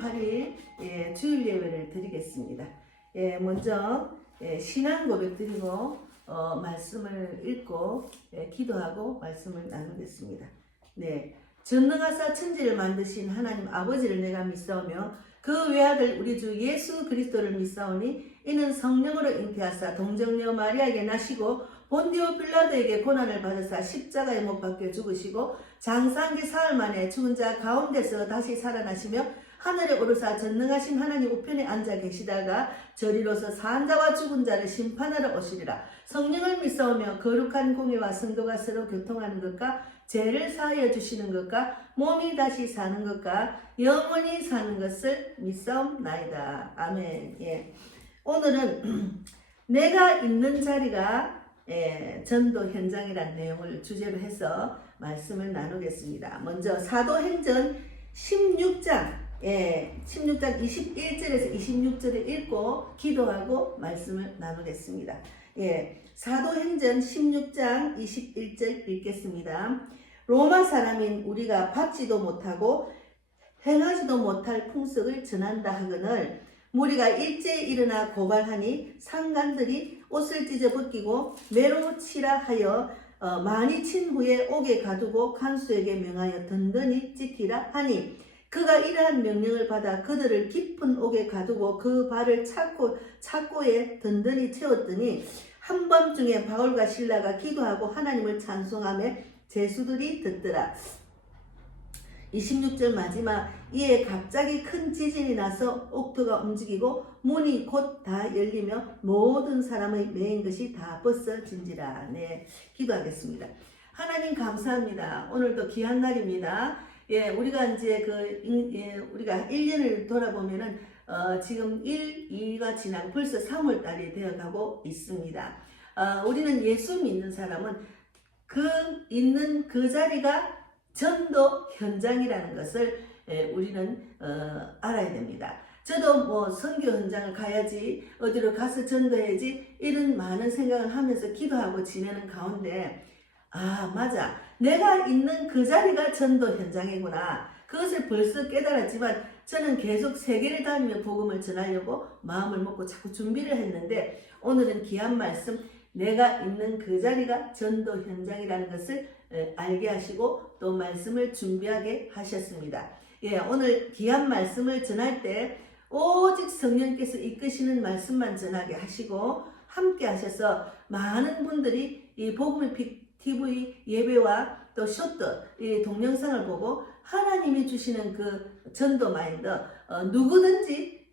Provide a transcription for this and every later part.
8일 주일 예배를 드리겠습니다. 먼저 신앙 고백 드리고 말씀을 읽고 기도하고 말씀을 나누겠습니다. 네, 전능하사 천지를 만드신 하나님 아버지를 내가 믿사오며 그 외아들 우리 주 예수 그리스도를 믿사오니 이는 성령으로 잉태하사 동정녀 마리아에게 나시고 본디오 빌라도에게 고난을 받으사 십자가에 못 박혀 죽으시고 장사한지 사흘 만에 죽은 자 가운데서 다시 살아나시며 하늘에 오르사 전능하신 하나님 우편에 앉아 계시다가 저리로서 산 자와 죽은 자를 심판하러 오시리라. 성령을 믿사오며 거룩한 공의와 성도가 서로 교통하는 것과 죄를 사하여 주시는 것과 몸이 다시 사는 것과 영원히 사는 것을 믿사옵나이다. 아멘. 오늘은 내가 있는 자리가 전도 현장이라는 내용을 주제로 해서 말씀을 나누겠습니다. 먼저 사도행전 16장 21절에서 26절을 읽고 기도하고 말씀을 나누겠습니다. 사도행전 16장 21절 읽겠습니다. 로마 사람인 우리가 받지도 못하고 행하지도 못할 풍속을 전한다 하거늘 무리가 일제히 일어나 고발하니 상관들이 옷을 찢어 벗기고 매로 치라 하여 많이 친 후에 옥에 가두고 간수에게 명하여 든든히 지키라 하니 그가 이러한 명령을 받아 그들을 깊은 옥에 가두고 그 발을 착고에 든든히 채웠더니 한밤중에 바울과 실라가 기도하고 하나님을 찬송하며 제수들이 듣더라. 26절 마지막 이에 갑자기 큰 지진이 나서 옥토가 움직이고 문이 곧 다 열리며 모든 사람의 매인 것이 다 벗어진지라. 네, 기도하겠습니다. 하나님 감사합니다. 오늘도 귀한 날입니다. 우리가 이제 우리가 1년을 돌아보면은 지금 2가 지나고 벌써 3월 달이 되어가고 있습니다. 우리는 예수 믿는 사람은 있는 그 자리가 전도 현장이라는 것을 우리는 알아야 됩니다. 저도 뭐 선교 현장을 가야지, 어디로 가서 전도해야지, 이런 많은 생각을 하면서 기도하고 지내는 가운데 맞아, 내가 있는 그 자리가 전도 현장이구나, 그것을 벌써 깨달았지만 저는 계속 세계를 다니며 복음을 전하려고 마음을 먹고 자꾸 준비를 했는데 오늘은 귀한 말씀, 내가 있는 그 자리가 전도 현장이라는 것을 알게 하시고 또 말씀을 준비하게 하셨습니다. 오늘 귀한 말씀을 전할 때 오직 성령께서 이끄시는 말씀만 전하게 하시고 함께 하셔서 많은 분들이 이 복음의 TV 예배와 또 쇼트 이 동영상을 보고 하나님이 주시는 그 전도 마인드 누구든지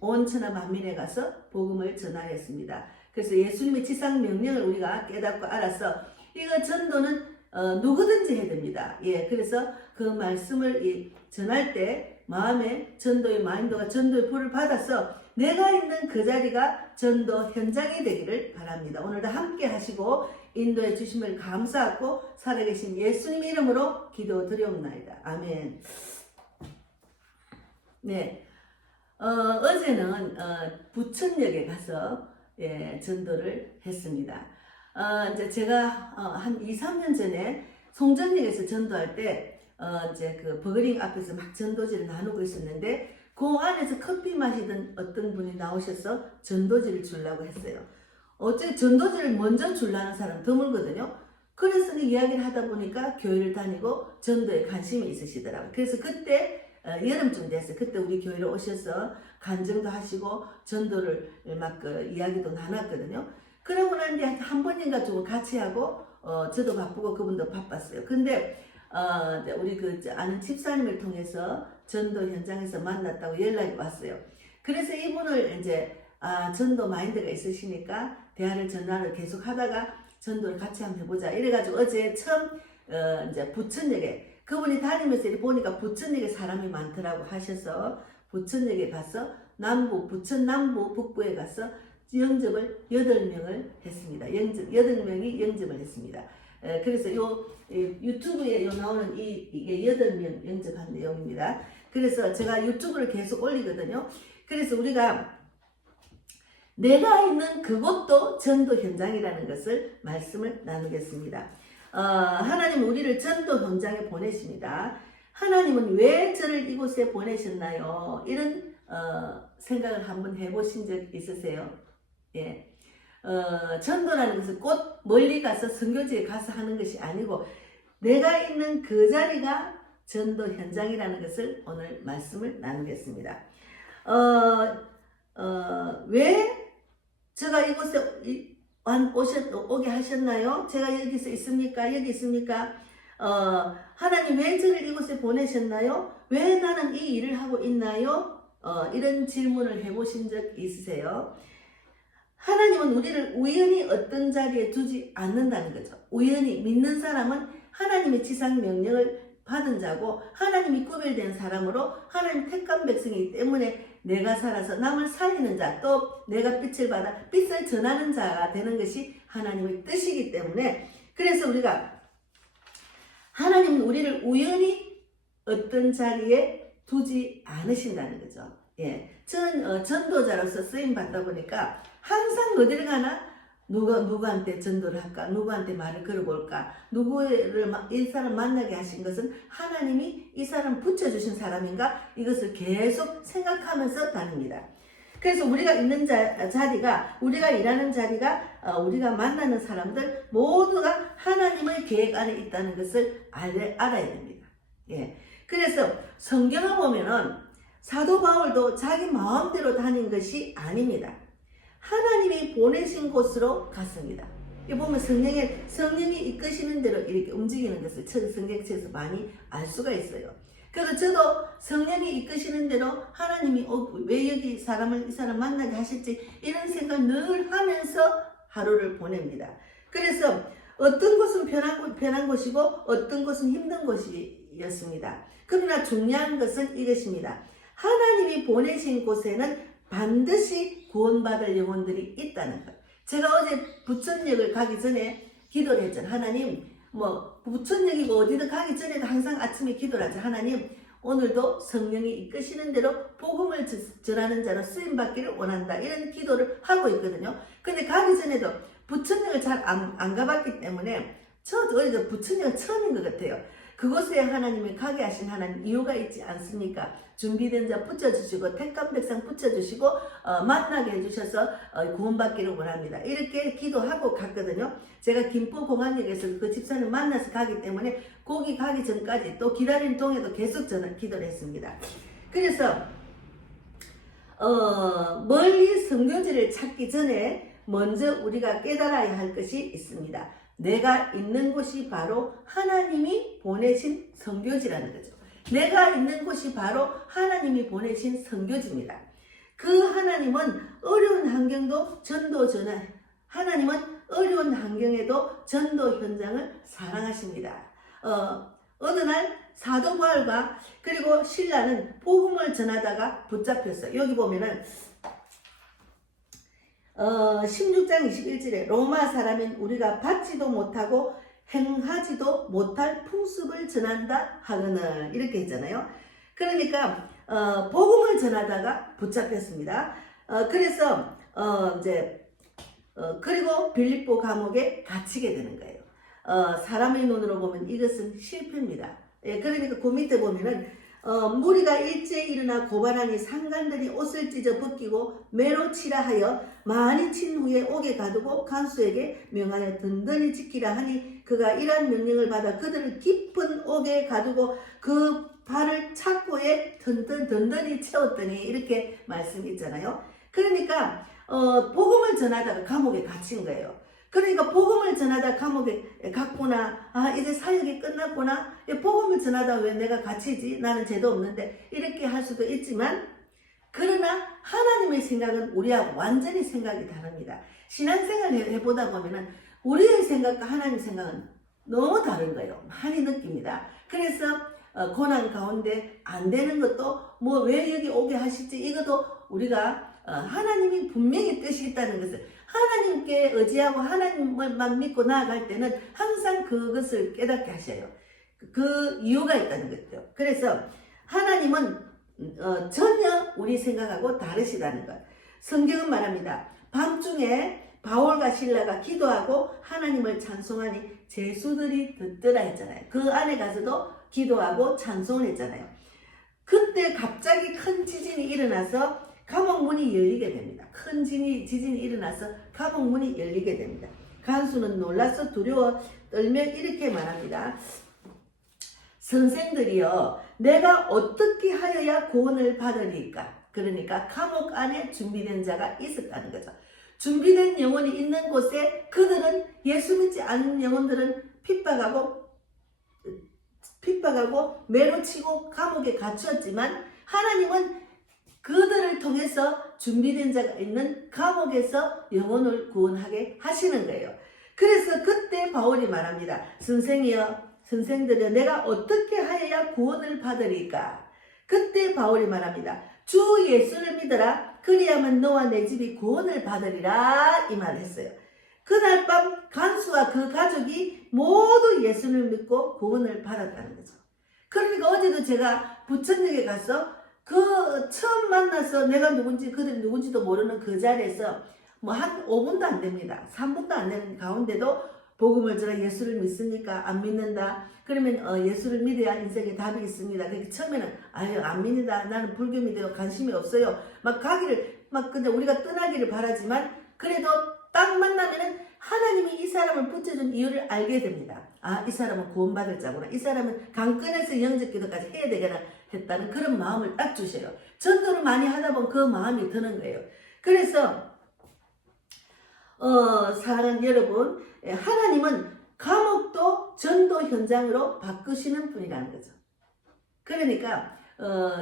온 천하 만민에 가서 복음을 전하였습니다. 그래서 예수님의 지상 명령을 우리가 깨닫고 알아서 이거 전도는 누구든지 해야 됩니다. 그래서 그 말씀을 전할 때 마음에 전도의 마인드가 전도의 불을 받아서 내가 있는 그 자리가 전도 현장이 되기를 바랍니다. 오늘도 함께 하시고 인도해 주심을 감사하고 살아계신 예수님 이름으로 기도드리옵나이다. 아멘. 네, 어제는 부천역에 가서 전도를 했습니다. 이제 제가 한 2, 3년 전에 송정역에서 전도할 때 이제 그 버거링 앞에서 막 전도지를 나누고 있었는데 그 안에서 커피 마시던 어떤 분이 나오셔서 전도지를 주려고 했어요. 어째 전도지를 먼저 주려는 사람 드물거든요. 그래서 이야기를 하다 보니까 교회를 다니고 전도에 관심이 있으시더라고요. 그래서 그때 여름쯤 됐어요. 그때 우리 교회로 오셔서 간증도 하시고 전도를 막 이야기도 나눴거든요. 그러고 난 뒤에 한 번인가 좀 같이 하고 저도 바쁘고 그분도 바빴어요. 근데 우리 아는 집사님을 통해서 전도 현장에서 만났다고 연락이 왔어요. 그래서 이분을 이제 전도 마인드가 있으시니까 대화를 전화를 계속 하다가 전도를 같이 한번 해보자. 이래가지고 어제 처음 이제 부천역에 그분이 다니면서 보니까 부천역에 사람이 많더라고 하셔서 부천역에 가서 부천 남부 북부에 가서 영접을 8명을 했습니다. 8명이 영접을 했습니다. 그래서 유튜브에 나오는 이게 8명 영접한 내용입니다. 그래서 제가 유튜브를 계속 올리거든요. 그래서 우리가 내가 있는 그곳도 전도 현장이라는 것을 말씀을 나누겠습니다. 하나님 우리를 전도 현장에 보내십니다. 하나님은 왜 저를 이곳에 보내셨나요? 이런 생각을 한번 해보신 적 있으세요? 예. 전도라는 것은 곧 멀리 가서 선교지에 가서 하는 것이 아니고 내가 있는 그 자리가 전도 현장이라는 것을 오늘 말씀을 나누겠습니다. 왜 제가 이곳에 오게 하셨나요? 제가 여기서 있습니까? 여기 있습니까? 하나님 왜 저를 이곳에 보내셨나요? 왜 나는 이 일을 하고 있나요? 이런 질문을 해보신 적 있으세요? 하나님은 우리를 우연히 어떤 자리에 두지 않는다는 거죠. 우연히 믿는 사람은 하나님의 지상 명령을 받은 자고 하나님이 구별된 사람으로 하나님 택한 백성이기 때문에 내가 살아서 남을 살리는 자, 또 내가 빛을 받아 빛을 전하는 자가 되는 것이 하나님의 뜻이기 때문에, 그래서 우리가 하나님은 우리를 우연히 어떤 자리에 두지 않으신다는 거죠. 예, 저는 전도자로서 쓰임 받다 보니까 항상 어디를 가나 누구한테 전도를 할까? 누구한테 말을 걸어볼까? 이 사람 만나게 하신 것은 하나님이 이 사람 붙여주신 사람인가? 이것을 계속 생각하면서 다닙니다. 그래서 우리가 있는 자리가, 우리가 일하는 자리가, 우리가 만나는 사람들 모두가 하나님의 계획 안에 있다는 것을 알아야 됩니다. 예. 그래서 성경을 보면은 사도 바울도 자기 마음대로 다닌 것이 아닙니다. 하나님이 보내신 곳으로 갔습니다. 이 보면 성령이 이끄시는 대로 이렇게 움직이는 것을 성경책에서 많이 알 수가 있어요. 그래서 저도 성령이 이끄시는 대로 하나님이 왜 여기 이 사람 만나게 하실지 이런 생각 늘 하면서 하루를 보냅니다. 그래서 어떤 곳은 편한 곳이고 어떤 곳은 힘든 곳이었습니다. 그러나 중요한 것은 이것입니다. 하나님이 보내신 곳에는 반드시 구원받을 영혼들이 있다는 것. 제가 어제 부천역을 가기 전에 기도를 했잖아요. 하나님, 부천역이고 어디든 가기 전에도 항상 아침에 기도를 하죠. 하나님, 오늘도 성령이 이끄시는 대로 복음을 전하는 자로 쓰임받기를 원한다. 이런 기도를 하고 있거든요. 근데 가기 전에도 부천역을 잘 안 가봤기 때문에 저도 어제 부천역은 처음인 것 같아요. 그곳에 하나님이 가게 하신 하나님 이유가 있지 않습니까? 준비된 자 붙여주시고 택한 백성 붙여주시고 만나게 해주셔서 구원받기를 원합니다. 이렇게 기도하고 갔거든요. 제가 김포공항역에서 그 집사님 만나서 가기 때문에 거기 가기 전까지 또 기다리는 동에도 계속 저는 기도를 했습니다. 그래서 멀리 선교지를 찾기 전에 먼저 우리가 깨달아야 할 것이 있습니다. 내가 있는 곳이 바로 하나님이 보내신 선교지라는 거죠. 내가 있는 곳이 바로 하나님이 보내신 선교지입니다. 그 하나님은 어려운 환경도 하나님은 어려운 환경에도 전도 현장을 사랑하십니다. 어느 날 사도 바울과 그리고 신라는 복음을 전하다가 붙잡혔어요. 여기 보면은 16장 21절에 로마 사람인 우리가 받지도 못하고 행하지도 못할 풍습을 전한다 하거늘 이렇게 했잖아요. 그러니까 복음을 전하다가 붙잡혔습니다. 그래서 그리고 빌립보 감옥에 갇히게 되는 거예요. 사람의 눈으로 보면 이것은 실패입니다. 예, 그러니까 그 밑에 보면은 무리가 일제히 일어나 고발하니 상관들이 옷을 찢어 벗기고 매로 치라 하여 많이 친 후에 옥에 가두고 간수에게 명하여 든든히 지키라 하니 그가 이러한 명령을 받아 그들을 깊은 옥에 가두고 그 발을 착고에 든든히 채웠더니 이렇게 말씀있잖아요. 그러니까 복음을 전하다가 감옥에 갇힌 거예요. 그러니까 복음을 전하다 감옥에 갔구나. 이제 사역이 끝났구나. 복음을 전하다 왜 내가 갇히지? 나는 죄도 없는데. 이렇게 할 수도 있지만 그러나 하나님의 생각은 우리하고 완전히 생각이 다릅니다. 신앙생활을 해보다 보면은 우리의 생각과 하나님의 생각은 너무 다른 거예요. 많이 느낍니다. 그래서 고난 가운데 안 되는 것도 왜 여기 오게 하실지 이것도 우리가 하나님이 분명히 뜻이 있다는 것을 하나님께 의지하고 하나님만 믿고 나아갈 때는 항상 그것을 깨닫게 하셔요. 그 이유가 있다는 거죠. 그래서 하나님은 전혀 우리 생각하고 다르시다는 것. 성경은 말합니다. 밤중에 바울과 신라가 기도하고 하나님을 찬송하니 제수들이 듣더라 했잖아요. 그 안에 가서도 기도하고 찬송을 했잖아요. 그때 갑자기 큰 지진이 일어나서 감옥 문이 열리게 됩니다. 큰 지진이 일어나서 감옥 문이 열리게 됩니다. 간수는 놀라서 두려워 떨며 이렇게 말합니다. 선생들이여, 내가 어떻게 하여야 구원을 받으리까? 그러니까 감옥 안에 준비된 자가 있었다는 거죠. 준비된 영혼이 있는 곳에 그들은 예수 믿지 않는 영혼들은 핍박하고 매로치고 감옥에 갇혔지만 하나님은 그들을 통해서 준비된 자가 있는 감옥에서 영혼을 구원하게 하시는 거예요. 그래서 그때 바울이 말합니다. 선생들이여, 내가 어떻게 하여야 구원을 받으리까? 그때 바울이 말합니다. 주 예수를 믿어라. 그리하면 너와 내 집이 구원을 받으리라. 이 말을 했어요. 그날 밤 간수와 그 가족이 모두 예수를 믿고 구원을 받았다는 거죠. 그러니까 어제도 제가 부천역에 가서 그 처음 만나서 내가 누군지 그들이 누군지도 모르는 그 자리에서 뭐 한 5분도 안 됩니다. 3분도 안 되는 가운데도 복음을 전하 예수를 믿습니까? 안 믿는다. 그러면 예수를 믿어야 인생에 답이 있습니다. 그러니까 처음에는 아유 안 믿는다. 나는 불교 믿어요. 관심이 없어요. 막 가기를 막 근데 우리가 떠나기를 바라지만 그래도 딱 만나면은 하나님이 이 사람을 붙여준 이유를 알게 됩니다. 아, 이 사람은 구원받을 자구나. 이 사람은 강건해서 영적 기도까지 해야 되겠다 했다는 그런 마음을 딱 주셔요. 전도를 많이 하다 보면 그 마음이 드는 거예요. 그래서 사랑하는 여러분, 하나님은 감옥도 전도 현장으로 바꾸시는 분이라는 거죠. 그러니까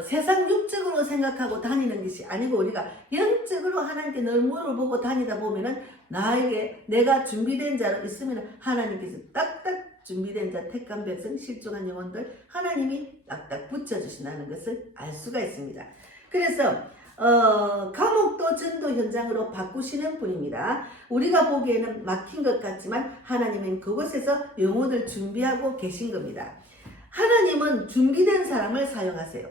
세상 육적으로 생각하고 다니는 것이 아니고 우리가 영적으로 하나님께 늘 물어보고 다니다 보면은 나에게 내가 준비된 자로 있으면 하나님께서 딱딱 준비된 자, 택한 백성, 실종한 영혼들 하나님이 딱딱 붙여주신다는 것을 알 수가 있습니다. 그래서 감옥도 전도 현장으로 바꾸시는 분입니다. 우리가 보기에는 막힌 것 같지만 하나님은 그곳에서 영혼을 준비하고 계신 겁니다. 하나님은 준비된 사람을 사용하세요.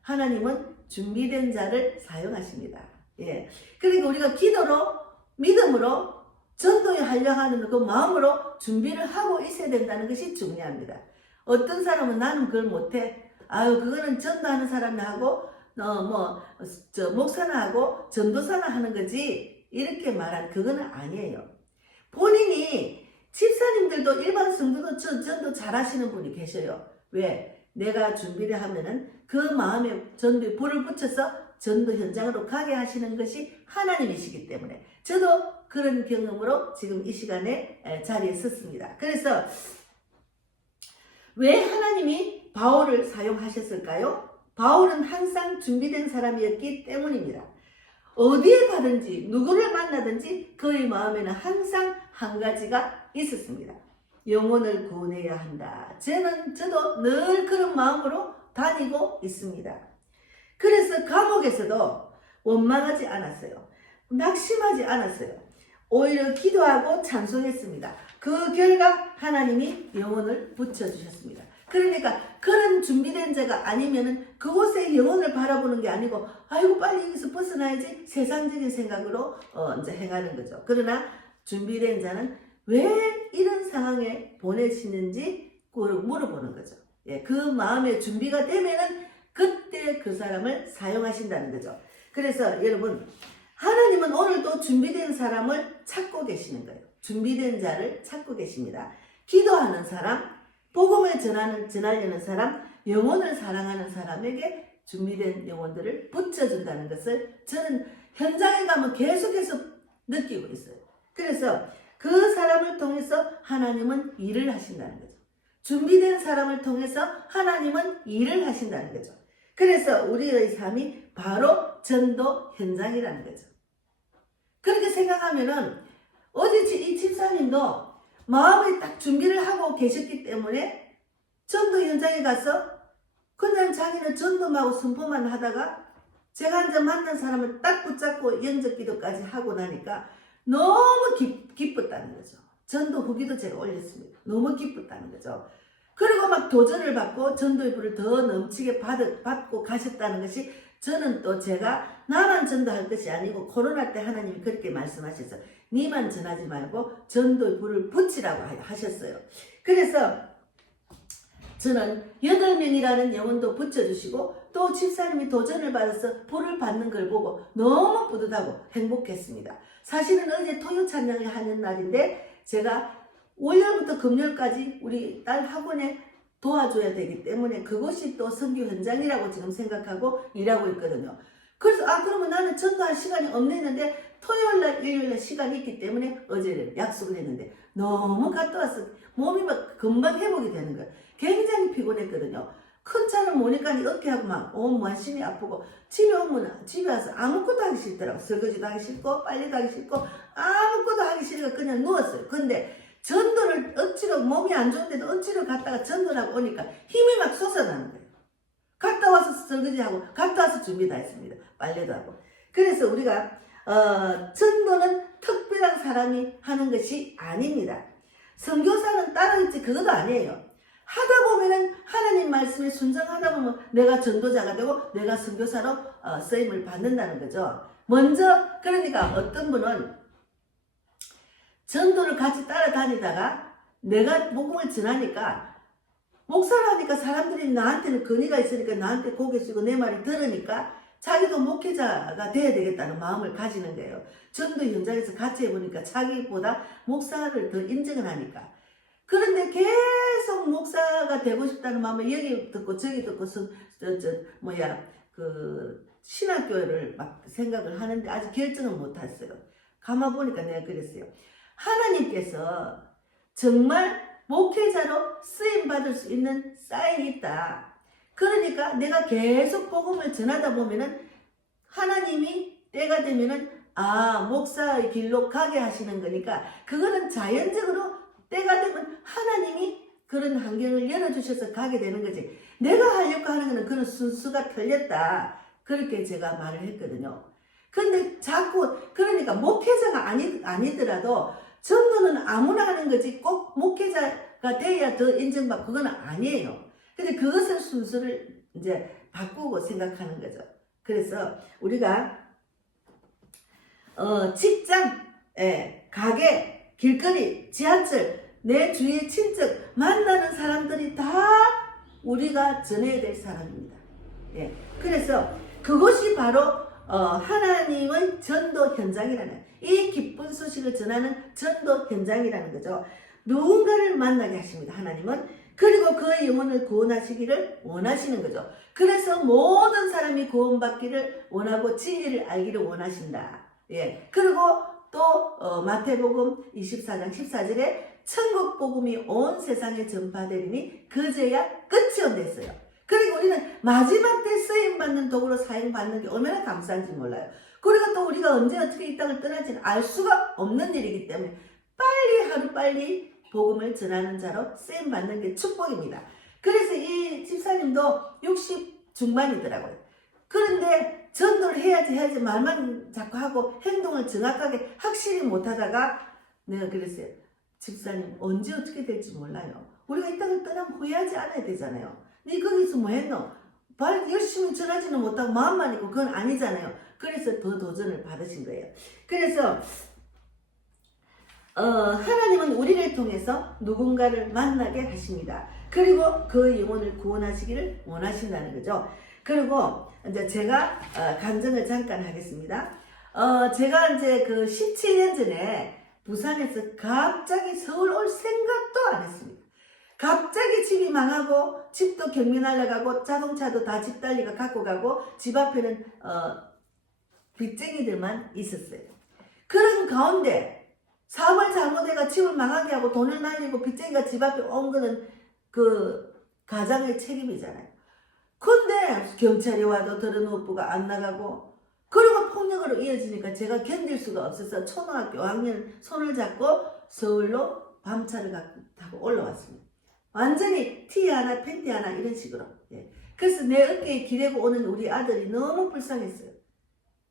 하나님은 준비된 자를 사용하십니다. 예. 그러니까 우리가 기도로, 믿음으로, 전도에 하려고 하는 그 마음으로 준비를 하고 있어야 된다는 것이 중요합니다. 어떤 사람은 나는 그걸 못해. 아유, 그거는 전도하는 사람이 하고, 목사나 하고, 전도사나 하는 거지. 이렇게 말한 그거는 아니에요. 본인이 집사님들도 일반 성도도 전도 잘 하시는 분이 계셔요. 왜? 내가 준비를 하면은 그 마음에 전도에 불을 붙여서 전도 현장으로 가게 하시는 것이 하나님이시기 때문에 저도 그런 경험으로 지금 이 시간에 자리에 섰습니다. 그래서 왜 하나님이 바울을 사용하셨을까요? 바울은 항상 준비된 사람이었기 때문입니다. 어디에 가든지 누구를 만나든지 그의 마음에는 항상 한 가지가 있었습니다. 영혼을 구원해야 한다. 저도 늘 그런 마음으로 다니고 있습니다. 그래서 감옥에서도 원망하지 않았어요. 낙심하지 않았어요. 오히려 기도하고 찬송했습니다. 그 결과 하나님이 영혼을 붙여주셨습니다. 그러니까 그런 준비된 자가 아니면은 그곳에 영혼을 바라보는 게 아니고 아이고 빨리 여기서 벗어나야지 세상적인 생각으로 이제 행하는 거죠. 그러나 준비된 자는 왜 이런 상황에 보내시는지 물어보는 거죠. 예, 그 마음의 준비가 되면은 그때 그 사람을 사용하신다는 거죠. 그래서 여러분 하나님은 오늘도 준비된 사람을 찾고 계시는 거예요. 준비된 자를 찾고 계십니다. 기도하는 사람, 복음을 전하려는 사람, 영혼을 사랑하는 사람에게 준비된 영혼들을 붙여준다는 것을 저는 현장에 가면 계속해서 느끼고 있어요. 그래서 그 사람을 통해서 하나님은 일을 하신다는 거죠. 준비된 사람을 통해서 하나님은 일을 하신다는 거죠. 그래서 우리의 삶이 바로 전도 현장이라는 거죠. 그렇게 생각하면은 어제 이 집사님도 마음에 딱 준비를 하고 계셨기 때문에 전도 현장에 가서 그냥 자기는 전도하고 선포만 하다가 제가 한 번 만난 사람을 딱 붙잡고 영적 기도까지 하고 나니까 너무 기뻤다는 거죠. 전도 후기도 제가 올렸습니다. 너무 기뻤다는 거죠. 그리고 막 도전을 받고 전도의 불을 더 넘치게 받고 가셨다는 것이 저는 또 제가 나만 전도할 것이 아니고 코로나 때 하나님이 그렇게 말씀하셔서 니만 전하지 말고 전도의 불을 붙이라고 하셨어요. 그래서 저는 8명이라는 영혼도 붙여주시고 또 집사님이 도전을 받아서 불을 받는 걸 보고 너무 뿌듯하고 행복했습니다. 사실은 어제 토요 찬양을 하는 날인데 제가 월요일부터 금요일까지 우리 딸 학원에 도와줘야 되기 때문에 그것이 또 선교 현장이라고 지금 생각하고 일하고 있거든요. 그래서 그러면 나는 전도할 시간이 없는데 토요일날 일요일날 시간이 있기 때문에 어제 약속을 했는데 너무 갔다 와서 몸이 막 금방 회복이 되는 거예요. 굉장히 피곤했거든요. 큰 차를 모니까 어깨하고 막 온 만심이 아프고 집에 오면 집에 와서 아무것도 하기 싫더라고. 설거지도 하기 싫고 빨래도 하기 싫고 아무것도 하기 싫으니까 그냥 누웠어요. 근데 전도를 억지로 몸이 안 좋은데도 억지로 갔다가 전도를 하고 오니까 힘이 막 솟아나는 거예요. 갔다 와서 설거지하고 갔다 와서 준비 다 했습니다. 빨래도 하고. 그래서 우리가 전도는 특별한 사람이 하는 것이 아닙니다. 선교사는 따로 있지 그것도 아니에요. 하다 보면은 하나님 말씀에 순종하다 보면 내가 전도자가 되고 내가 선교사로 쓰임을 받는다는 거죠. 먼저 그러니까 어떤 분은 전도를 같이 따라다니다가 내가 복음을 전하니까 목사를 하니까 사람들이 나한테는 권위가 있으니까 나한테 고개 숙이고 내 말을 들으니까 자기도 목회자가 돼야 되겠다는 마음을 가지는 거예요. 전도 현장에서 같이 해보니까 자기보다 목사를 더 인정을 하니까. 그런데 계속 목사가 되고 싶다는 마음에 여기 듣고 저기 듣고 신학교를 막 생각을 하는데 아직 결정을 못 했어요. 가만 보니까 내가 그랬어요. 하나님께서 정말 목회자로 쓰임 받을 수 있는 사인이 있다. 그러니까 내가 계속 복음을 전하다 보면은 하나님이 때가 되면은 목사의 길로 가게 하시는 거니까 그거는 자연적으로 때가 되면 하나님이 그런 환경을 열어주셔서 가게 되는 거지. 내가 하려고 하는 거는 그런 순수가 틀렸다. 그렇게 제가 말을 했거든요. 근데 자꾸 그러니까 목회자가 아니더라도 전도는 아무나 하는 거지 꼭 목회자가 돼야 더 인정받고 그건 아니에요. 근데 그것을 순서를 이제 바꾸고 생각하는 거죠. 그래서 우리가 직장, 가게, 길거리, 지하철, 내 주위의 친척 만나는 사람들이 다 우리가 전해야 될 사람입니다. 그래서 그것이 바로 하나님의 전도 현장이라는 이 기쁜 소식을 전하는 전도 현장이라는 거죠. 누군가를 만나게 하십니다. 하나님은. 그리고 그의 영혼을 구원하시기를 원하시는 거죠. 그래서 모든 사람이 구원받기를 원하고 진리를 알기를 원하신다. 그리고 또 마태복음 24장 14절에 천국 복음이 온 세상에 전파되리니 그제야 끝이 온댔어요. 그리고 우리는 마지막 때 쓰임받는 도구로 사용받는 게 얼마나 감사한지 몰라요. 그리고 또 우리가 언제 어떻게 이 땅을 떠날지는 알 수가 없는 일이기 때문에 하루빨리 복음을 전하는 자로 쓰임받는 게 축복입니다. 그래서 이 집사님도 60 중반이더라고요. 그런데 전도를 해야지 말만 자꾸 하고 행동을 정확하게 확실히 못하다가 내가 그랬어요. 집사님 언제 어떻게 될지 몰라요. 우리가 이 땅을 떠나면 후회하지 않아야 되잖아요. 네 거기서 뭐 했노? 열심히 전하지는 못하고 마음만 있고 그건 아니잖아요. 그래서 더 도전을 받으신 거예요. 그래서 하나님은 우리를 통해서 누군가를 만나게 하십니다. 그리고 그 영혼을 구원하시기를 원하신다는 거죠. 그리고 이제 제가 간증을 잠깐 하겠습니다. 제가 이제 그 17년 전에 부산에서 갑자기 서울 올 생각도 안 했습니다. 갑자기 집이 망하고 집도 경매 날라가고 자동차도 다 집달리가 갖고 가고 집 앞에는 빚쟁이들만 있었어요. 그런 가운데 사업을 잘못해가 집을 망하게 하고 돈을 날리고 빚쟁이가 집 앞에 온 거는 그 가장의 책임이잖아요. 근데 경찰이 와도 더러운 오빠가 안 나가고 그리고 폭력으로 이어지니까 제가 견딜 수가 없어서 초등학교 5학년 손을 잡고 서울로 밤차를 타고 올라왔습니다. 완전히 티 하나 팬티 하나 이런 식으로. 그래서 내 어깨에 기대고 오는 우리 아들이 너무 불쌍했어요.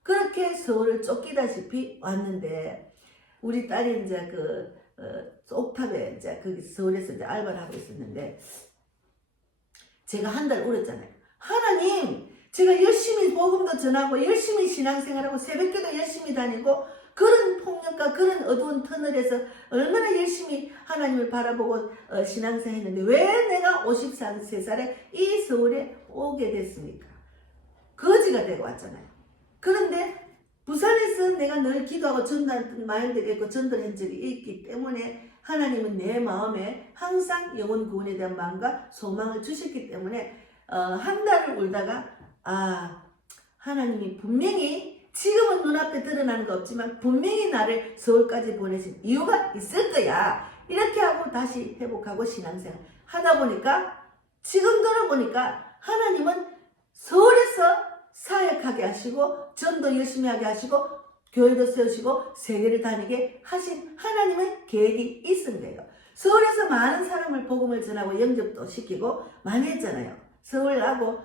그렇게 서울을 쫓기다시피 왔는데 우리 딸이 이제 옥탑에 이제 거기 서울에서 이제 알바를 하고 있었는데 제가 한 달 울었잖아요. 하나님, 제가 열심히 복음도 전하고 열심히 신앙생활하고 새벽기도 열심히 다니고 그런 폭력과 그런 어두운 터널에서 얼마나 열심히 하나님을 바라보고 신앙생활했는데 왜 내가 53살에 이 서울에 오게 됐습니까? 거지가 되고 왔잖아요. 그런데 부산에서 내가 늘 기도하고 전도했던 마인드가 있고 전도를 한 적이 있기 때문에 하나님은 내 마음에 항상 영혼 구원에 대한 마음과 소망을 주셨기 때문에 한 달을 울다가 하나님이 분명히 지금은 눈앞에 드러나는 거 없지만 분명히 나를 서울까지 보내신 이유가 있을 거야. 이렇게 하고 다시 회복하고 신앙생활 하다 보니까 지금 돌아보니까 하나님은 서울에서 사역하게 하시고 전도 열심히 하게 하시고 교회도 세우시고 세계를 다니게 하신 하나님의 계획이 있은 거예요. 서울에서 많은 사람을 복음을 전하고 영접도 시키고 많이 했잖아요. 서울하고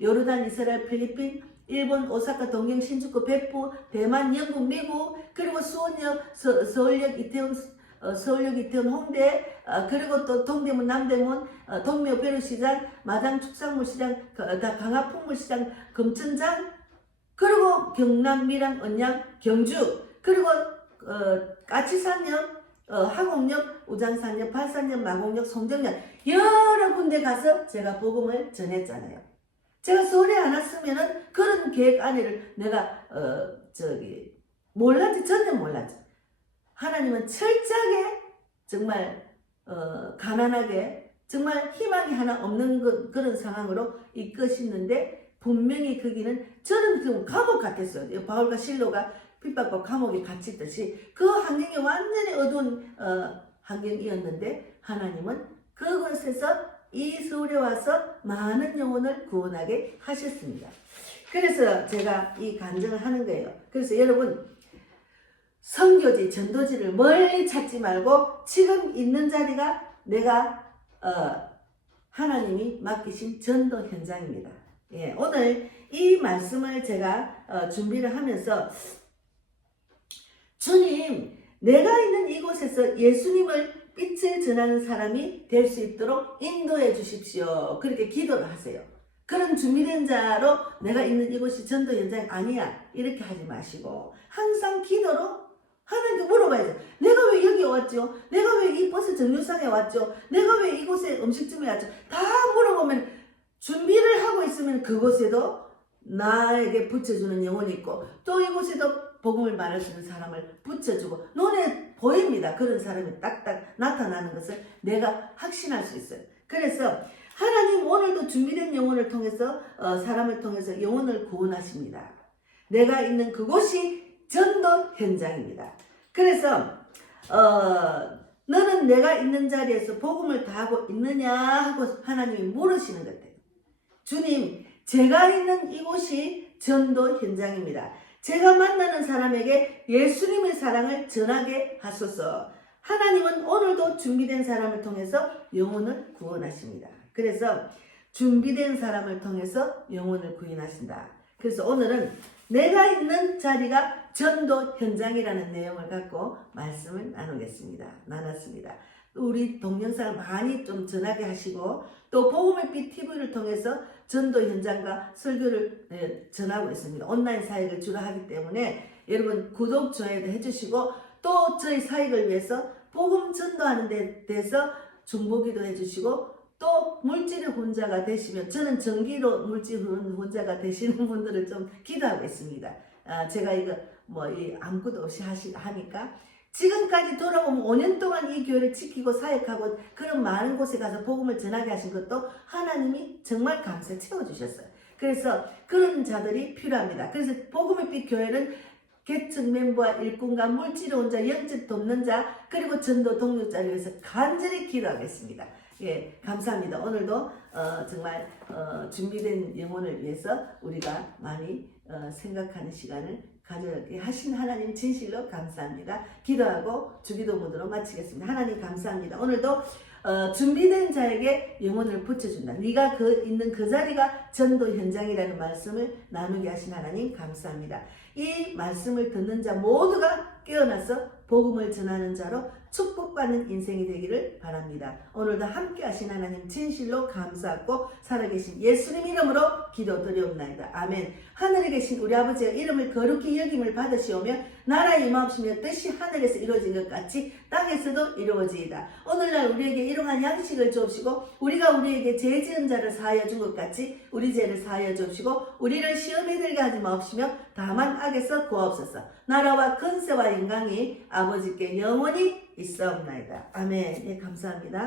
요르단, 이스라엘, 필리핀, 일본, 오사카, 동경, 신주쿠, 백부, 대만, 영국, 미국, 그리고 수원역, 서울역, 이태원, 서울역, 이태원, 홍대, 그리고 또 동대문, 남대문, 동묘, 벼룩시장, 마당, 축산물시장, 강화풍물시장, 금천장, 그리고 경남, 밀양, 언양, 경주, 그리고 까치산역, 항옥역, 우장산역, 팔산역, 마곡역, 송정역 여러 군데 가서 제가 복음을 전했잖아요. 제가 서울에 안 왔으면은 그런 계획 안에를 내가 몰랐지. 전혀 몰랐지. 하나님은 철저하게 정말 가난하게 정말 희망이 하나 없는 그런 상황으로 이끄시는데 분명히 거기는 저는 그 감옥 같았어요. 바울과 실로가 핍박과 감옥에 갇히듯이 그 환경이 완전히 어두운 환경이었는데 하나님은 그곳에서 이 서울에 와서 많은 영혼을 구원하게 하셨습니다. 그래서 제가 이 간증을 하는 거예요. 그래서 여러분 선교지, 전도지를 멀리 찾지 말고 지금 있는 자리가 내가 하나님이 맡기신 전도 현장입니다. 예, 오늘 이 말씀을 제가 준비를 하면서 주님, 내가 있는 이곳에서 예수님을 빛을 전하는 사람이 될 수 있도록 인도해 주십시오. 그렇게 기도를 하세요. 그런 준비된 자로 내가 있는 이곳이 전도 현장이 아니야. 이렇게 하지 마시고 항상 기도로 하나님께 물어봐야죠. 내가 왜 여기 왔죠? 내가 왜 이 버스 정류장에 왔죠? 내가 왜 이곳에 음식점에 왔죠? 다 물어보면 준비를 하고 있으면 그곳에도 나에게 붙여주는 영혼이 있고 또 이곳에도 복음을 말할 수 있는 사람을 붙여주고 눈에 보입니다. 그런 사람이 딱딱 나타나는 것을 내가 확신할 수 있어요. 그래서 하나님 오늘도 준비된 영혼을 통해서 사람을 통해서 영혼을 구원하십니다. 내가 있는 그곳이 전도 현장입니다. 그래서 너는 내가 있는 자리에서 복음을 다하고 있느냐 하고 하나님이 물으시는 것 같아요. 주님, 제가 있는 이곳이 전도 현장입니다. 제가 만나는 사람에게 예수님의 사랑을 전하게 하소서. 하나님은 오늘도 준비된 사람을 통해서 영혼을 구원하십니다. 그래서 준비된 사람을 통해서 영혼을 구원하신다. 그래서 오늘은 내가 있는 자리가 전도 현장이라는 내용을 갖고 말씀을 나눴습니다. 우리 동영상을 많이 좀 전하게 하시고 또 복음의 빛 TV를 통해서 전도 현장과 설교를 전하고 있습니다. 온라인 사역을 주로 하기 때문에 여러분 구독, 좋아요도 해주시고 또 저희 사역을 위해서 복음 전도하는 데 대해서 중보기도 해주시고 또 물질의 혼자가 되시면 저는 전기로 물질 혼자가 되시는 분들을 좀 기도하고 있습니다. 제가 이거 아무것도 없이 하니까 지금까지 돌아보면 5년 동안 이 교회를 지키고 사역하고 그런 많은 곳에 가서 복음을 전하게 하신 것도 하나님이 정말 감사에 채워주셨어요. 그래서 그런 자들이 필요합니다. 그래서 복음의 빛 교회는 계층 멤버와 일꾼과 물질 혼자, 영적 돕는 자, 그리고 전도 동료자를 위해서 간절히 기도하겠습니다. 예, 감사합니다. 오늘도 정말 준비된 영혼을 위해서 우리가 많이 생각하는 시간을 가져게 하신 하나님 진실로 감사합니다. 기도하고 주기도 모드로 마치겠습니다. 하나님 감사합니다. 오늘도 준비된 자에게 영혼을 붙여준다. 네가 있는 그 자리가 전도 현장이라는 말씀을 나누게 하신 하나님 감사합니다. 이 말씀을 듣는 자 모두가 깨어나서 복음을 전하는 자로 축복받는 인생이 되기를 바랍니다. 오늘도 함께 하신 하나님 진실로 감사하고 살아계신 예수님 이름으로 기도드리옵나이다. 아멘. 하늘에 계신 우리 아버지의 이름을 거룩히 여김을 받으시오며 나라 임하옵시며 뜻이 하늘에서 이루어진 것 같이 땅에서도 이루어지이다. 오늘날 우리에게 일용할 양식을 주옵시고 우리가 우리에게 죄 지은 자를 사하여 준 것 같이 우리 죄를 사하여 주옵시고 우리를 시험에 들게 하지 마옵시며 다만 악에서 구하옵소서. 나라와 권세와 영광이 아버지께 영원히 있사옵나이다. 아멘. 예, 감사합니다.